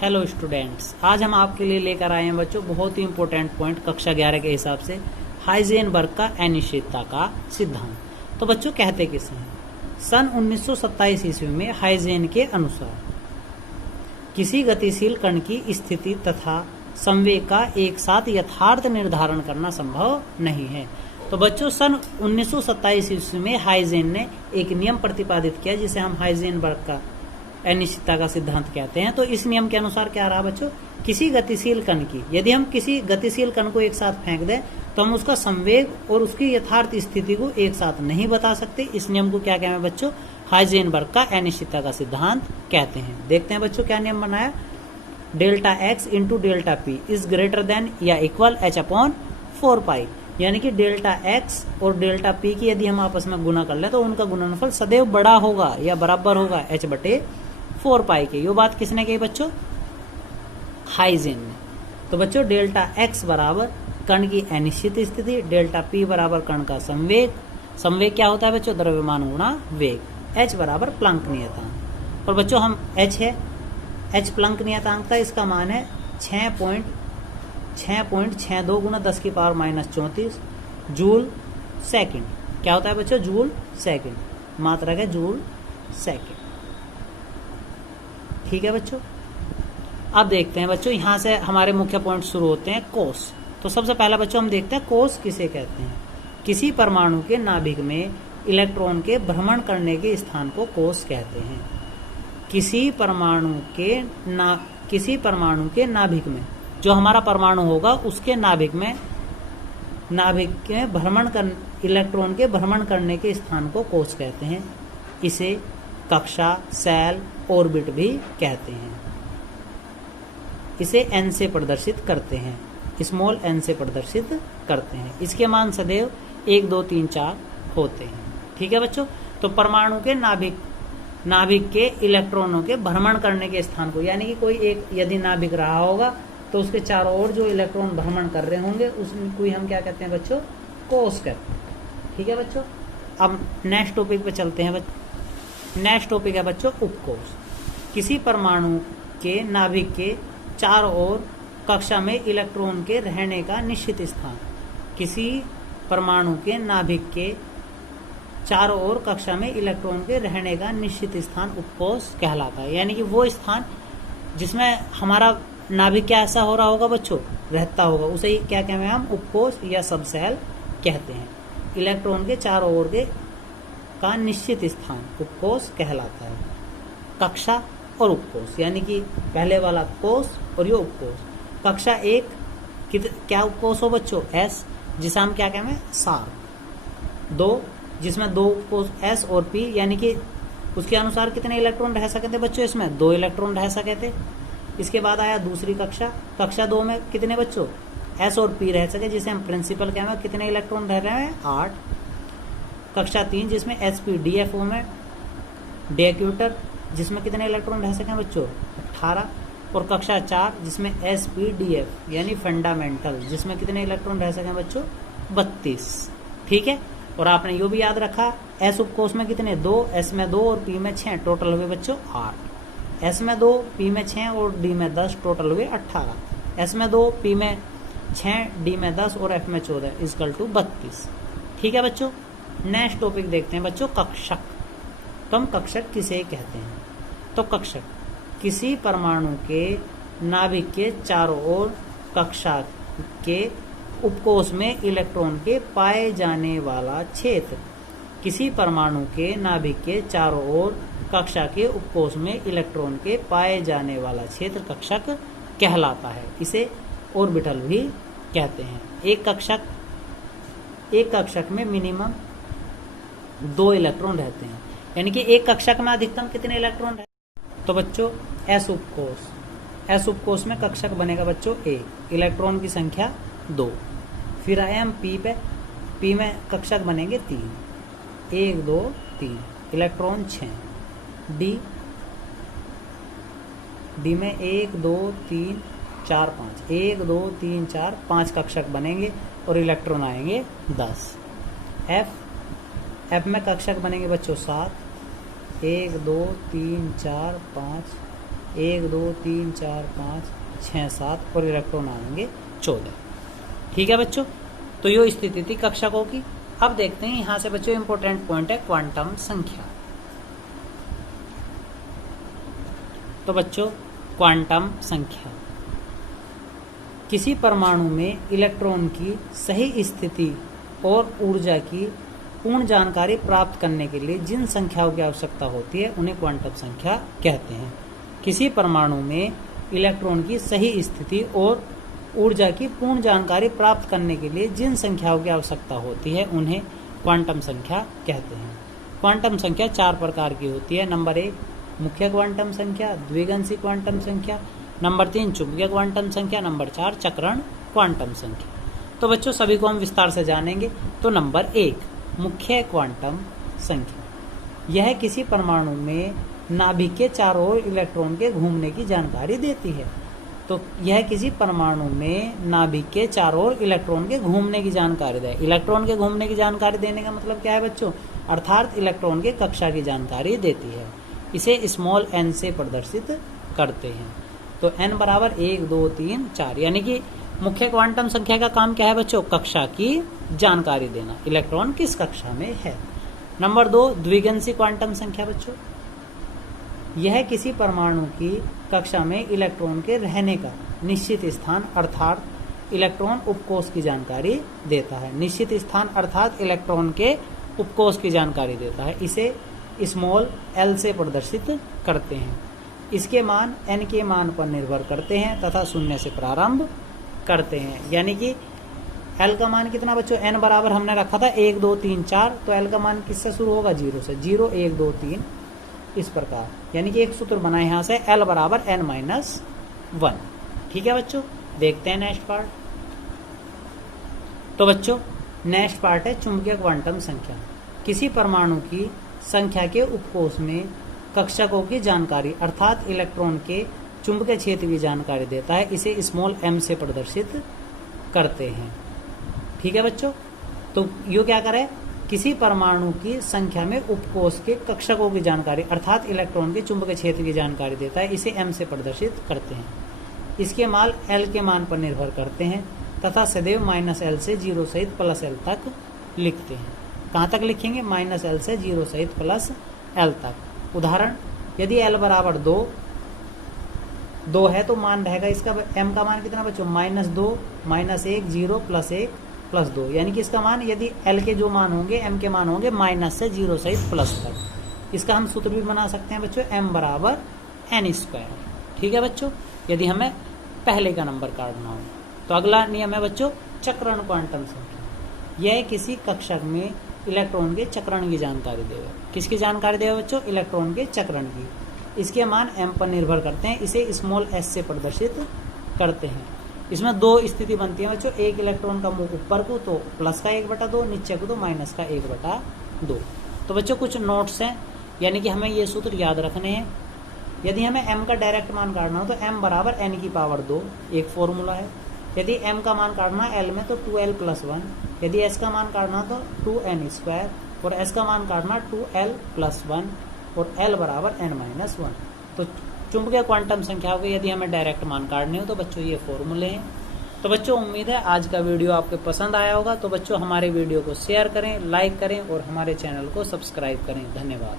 Hello students, आज हम आपके लिए लेकर आए हैं बच्चों बहुत ही इंपॉर्टेंट पॉइंट कक्षा 11 के हिसाब से हाइजेनबर्ग का अनिश्चितता का सिद्धांत। तो बच्चों कहते किसे हैं? सन 1927 ईस्वी में हाइजेन के अनुसार किसी गतिशील कण की स्थिति तथा संवेग का एक साथ यथार्थ निर्धारण करना संभव नहीं है। तो बच्चों सन 1927 ईस्वी में हाइजेन ने एक नियम प्रतिपादित किया जिसे हम हाइजेनबर्ग का अनिश्चितता का सिद्धांत कहते हैं। तो इस नियम के अनुसार क्या रहा बच्चों, किसी गतिशील कण की यदि हम किसी गतिशील कण को एक साथ फेंक दें तो हम उसका संवेग और उसकी यथार्थ स्थिति को एक साथ नहीं बता सकते। इस नियम को क्या कहते हैं बच्चों? हाइजेनबर्ग का अनिश्चितता का सिद्धांत कहते हैं। देखते हैं बच्चों क्या नियम बनाया। Delta x into delta P is greater than या इक्वल एच अपॉन 4 पाई, यानी कि डेल्टा एक्स और डेल्टा पी की यदि हम आपस में गुना कर ले तो उनका गुणनफल सदैव बड़ा होगा या बराबर होगा एच बटे 4 पाई के। ये बात किसने कही बच्चों? हाइजेन ने। तो बच्चों डेल्टा एक्स बराबर कण की अनिश्चित स्थिति, डेल्टा पी बराबर कण का संवेग। संवेग क्या होता है बच्चों? द्रव्यमान गुणा वेग। एच बराबर प्लैंक नियतांक। और बच्चों हम एच है, एच प्लैंक नियतांक था, इसका मान है 6.62 गुना 10 की पावर -34 जूल सेकंड। क्या होता है बच्चों? Joule second. मात्रक है जूल सेकंड। ठीक है बच्चों। अब देखते हैं बच्चों, यहां से हमारे मुख्य पॉइंट शुरू होते हैं। कोस। तो सबसे पहला बच्चों हम देखते हैं कोस किसे कहते हैं। किसी परमाणु के नाभिक में इलेक्ट्रॉन के भ्रमण करने के स्थान को कोस कहते हैं। किसी परमाणु के नाभिक में, जो हमारा परमाणु होगा उसके नाभिक के इलेक्ट्रॉन के भ्रमण करने के स्थान को कोस कहते हैं। इसे कक्षा, सेल, ऑर्बिट भी कहते हैं। इसे n से प्रदर्शित करते हैं, स्मॉल n से प्रदर्शित करते हैं। इसके मान सदैव 1, 2, 3, 4 होते हैं। ठीक है बच्चों। तो परमाणु के नाभिक के इलेक्ट्रॉनों के भ्रमण करने के स्थान को, यानी कि कोई एक यदि नाभिक रहा होगा तो उसके चारों ओर जो इलेक्ट्रॉन भ्रमण कर रहे होंगे उसको हम क्या कहते हैं बच्चों? कोस कहते हैं। ठीक है बच्चों। अब नेक्स्ट टॉपिक पे चलते हैं बच्चों। नेक्स्ट टॉपिक है बच्चों उपकोष। किसी परमाणु के नाभिक के चारों ओर कक्षा में इलेक्ट्रॉन के रहने का निश्चित स्थान। किसी परमाणु के नाभिक के चारों ओर कक्षा में इलेक्ट्रॉन के रहने का निश्चित स्थान उपकोष कहलाता है। यानी कि वो स्थान जिसमें हमारा नाभिक क्या ऐसा हो रहा होगा बच्चों? रहता होगा, उसे क्या कहते हैं हम? उपकोष या सबसेल कहते हैं। इलेक्ट्रॉन के चारों ओर के का निश्चित स्थान उपकोष कहलाता है। कक्षा और उपकोष, यानी कि पहले वाला कोष और ये उपकोष। कक्षा एक क्या उपकोष हो बच्चों? एस, जिसे हम क्या कहते हैं? सार। 2, जिसमें 2 उपकोष एस और पी, यानी कि उसके अनुसार कितने इलेक्ट्रॉन रह सके थे बच्चों? इसमें 2 इलेक्ट्रॉन रह सके थे। इसके बाद आया दूसरी कक्षा। कक्षा 2 में कितने बच्चों? एस और पी रह सके, जिसे हम प्रिंसिपल कहते हैं। कितने इलेक्ट्रॉन रह रहे हैं? 8। कक्षा 3 जिसमें S P D F O में डेक्यूटर, जिसमें कितने इलेक्ट्रॉन रह सके बच्चों? 18। और कक्षा 4 जिसमें एस पी डी एफ यानी फंडामेंटल, जिसमें कितने इलेक्ट्रॉन रह सके बच्चों? 32। ठीक है। और आपने यो भी याद रखा, एस उपकोष में कितने? 2, एस में 2 और पी में 6, टोटल हुए बच्चों 8। एस में 2, पी में 6 और डी में 10, टोटल हुए 18। एस में 2, पी में 6, डी में 10 और एफ में 14 इक्वल टू 32। ठीक है बच्चों। नेक्स्ट टॉपिक देखते हैं बच्चों कक्षक। तो हम कक्षक किसे कहते हैं? तो कक्षक किसी परमाणु के नाभिक के चारों ओर कक्षा के उपकोष में इलेक्ट्रॉन के पाए जाने वाला क्षेत्र। किसी परमाणु के नाभिक के चारों ओर कक्षा के उपकोष में इलेक्ट्रॉन के पाए जाने वाला क्षेत्र कक्षक कहलाता है। इसे ऑर्बिटल भी कहते हैं। एक कक्षक में मिनिमम 2 इलेक्ट्रॉन रहते हैं, यानी कि एक कक्षक में अधिकतम कितने इलेक्ट्रॉन रहते हैं? तो बच्चों एस उपकोष में कक्षक बनेगा बच्चों 1, इलेक्ट्रॉन की संख्या 2। फिर आए हम पी पे। पी में कक्षक बनेंगे 3, 1, 2, 3, इलेक्ट्रॉन 6। डी में 1, 2, 3, 4, 5, 1, 2, 3, 4, 5 कक्षक बनेंगे और इलेक्ट्रॉन आएंगे 10। एफ में कक्षक बनेंगे बच्चों 7, 1, 2, 3, 4, 5, 1 2 3 4 5 6 7 और इलेक्ट्रॉन आएंगे 14। ठीक है बच्चों, तो ये स्थिति थी कक्षकों की। अब देखते हैं यहाँ से बच्चों इंपॉर्टेंट पॉइंट है क्वांटम संख्या। तो बच्चों क्वांटम संख्या, किसी परमाणु में इलेक्ट्रॉन की सही स्थिति और ऊर्जा की पूर्ण जानकारी प्राप्त करने के लिए जिन संख्याओं की आवश्यकता होती है उन्हें क्वांटम संख्या कहते हैं। किसी परमाणु में इलेक्ट्रॉन की सही स्थिति और ऊर्जा की पूर्ण जानकारी प्राप्त करने के लिए जिन संख्याओं की आवश्यकता होती है उन्हें क्वांटम संख्या कहते हैं। क्वांटम संख्या 4 प्रकार की होती है। नंबर 1 मुख्य क्वांटम संख्या, द्विगंशी क्वांटम संख्या, नंबर 3 चुंबकीय क्वांटम संख्या, नंबर 4 चक्रण क्वांटम संख्या। तो बच्चों सभी को हम विस्तार से जानेंगे। तो नंबर 1 मुख्य क्वांटम संख्या, यह किसी परमाणु में नाभिक के चारों ओर इलेक्ट्रॉन के घूमने की जानकारी देती है। तो यह किसी परमाणु में नाभिक के चारों ओर इलेक्ट्रॉन के घूमने की जानकारी दे। इलेक्ट्रॉन के घूमने की जानकारी देने का मतलब क्या है बच्चों? अर्थात इलेक्ट्रॉन के कक्षा की जानकारी देती है। इसे स्मॉल n से प्रदर्शित करते हैं। तो n बराबर 1 2 3 4, यानी कि मुख्य क्वांटम संख्या का काम क्या है बच्चों? कक्षा की जानकारी देना, इलेक्ट्रॉन किस कक्षा में है। नंबर 2 द्विगंशी क्वांटम संख्या बच्चों, यह किसी परमाणु की कक्षा में इलेक्ट्रॉन के रहने का निश्चित स्थान अर्थात इलेक्ट्रॉन उपकोष की जानकारी देता है। निश्चित स्थान अर्थात इलेक्ट्रॉन के उपकोष की जानकारी देता है। इसे स्मॉल l से प्रदर्शित करते हैं। इसके मान n के मान पर निर्भर करते हैं तथा 0 से प्रारंभ करते हैं। यानी कि l का मान कितना बच्चों? n बराबर हमने रखा था 1 2 3 4, तो l का मान किससे शुरू होगा? 0 से। 0 1 2 3 इस प्रकार, यानी कि एक सूत्र बना यहाँ से l बराबर n-1। ठीक है बच्चों, देखते हैं नेक्स्ट पार्ट। तो बच्चों नेक्स्ट पार्ट है चुंबकीय क्वांटम संख्या। किसी परमाणु की संख्या के उपकोष में कक्षकों की जानकारी अर्थात इलेक्ट्रॉन के चुंबकीय क्षेत्र की जानकारी देता है। इसे स्मॉल m से प्रदर्शित करते हैं। ठीक है बच्चों, तो यो क्या करे? किसी परमाणु की संख्या में उपकोष के कक्षकों की जानकारी अर्थात इलेक्ट्रॉन के चुंबकीय क्षेत्र की जानकारी देता है। इसे m से प्रदर्शित करते हैं। इसके मान l के मान पर निर्भर करते हैं तथा सदैव -l से 0 सहित +l तक लिखते हैं। कहाँ तक लिखेंगे? -l से 0 सहित +l तक। उदाहरण, यदि l बराबर 2 है तो मान रहेगा इसका m का मान कितना बच्चों? -2 -1 0 +1 +2, यानी कि इसका मान यदि l के जो मान होंगे m के मान होंगे माइनस से 0 सहित प्लस तक। इसका हम सूत्र भी बना सकते हैं बच्चों, m बराबर n²। ठीक है बच्चों, यदि हमें पहले का नंबर काटना हो। तो अगला नियम है बच्चों चक्रण क्वांटम संख्या। यह किसी कक्षक में इलेक्ट्रॉन के चक्रण की जानकारी देगा। किसकी जानकारी देगा बच्चों? इलेक्ट्रॉन के चक्रण की। इसके मान m पर निर्भर करते हैं। इसे स्मॉल s से प्रदर्शित करते हैं। इसमें 2 स्थिति बनती है बच्चों, एक इलेक्ट्रॉन का मुंह ऊपर को तो +1/2, नीचे को तो -1/2। तो बच्चों कुछ नोट्स हैं, यानी कि हमें ये सूत्र याद रखने हैं। यदि हमें m का डायरेक्ट मान काटना हो तो m बराबर n⁻², एक फॉर्मूला है। यदि m का मान काटना है l में तो 2l + 1, यदि s का मान काटना तो 2n² और s का मान काटना 2l + 1 और l बराबर n-1। तो चुंबकीय क्वांटम संख्याओं के यदि हमें डायरेक्ट मान काटने हो तो बच्चों ये फॉर्मूले हैं। तो बच्चों उम्मीद है आज का वीडियो आपको पसंद आया होगा। तो बच्चों हमारे वीडियो को शेयर करें, लाइक करें और हमारे चैनल को सब्सक्राइब करें। धन्यवाद।